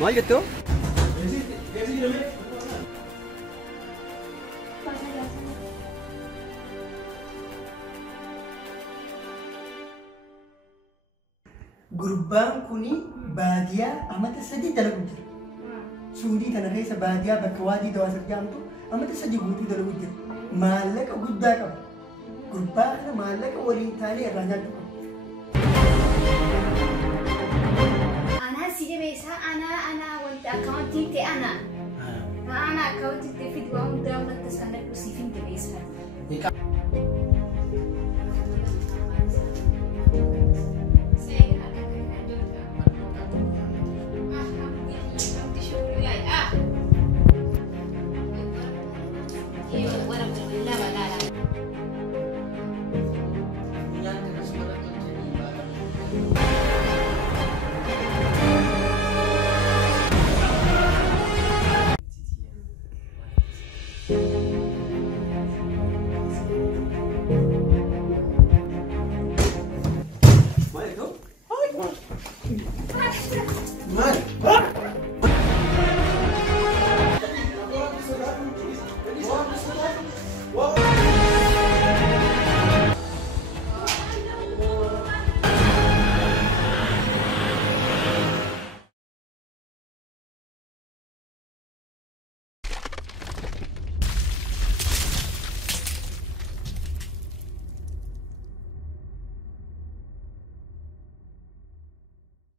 ما جتو؟ Gurbaan kuni baadiyyaa amata sadii dalagu jira. Suudii kana keessa baadiyyaa bakka waadii dawaasar jaamtu amata sadii guutuu dalagu jira. Maallaqa guddaa qaba. Gurbaa kana maallaqa waliin taanee irraa nyaatu qaba. Ana si jabeessa ana wanta akkaawuntii ta'e ana akkaawuntii ta'e fidi waan hundaa wanta sana siifin jabeessa.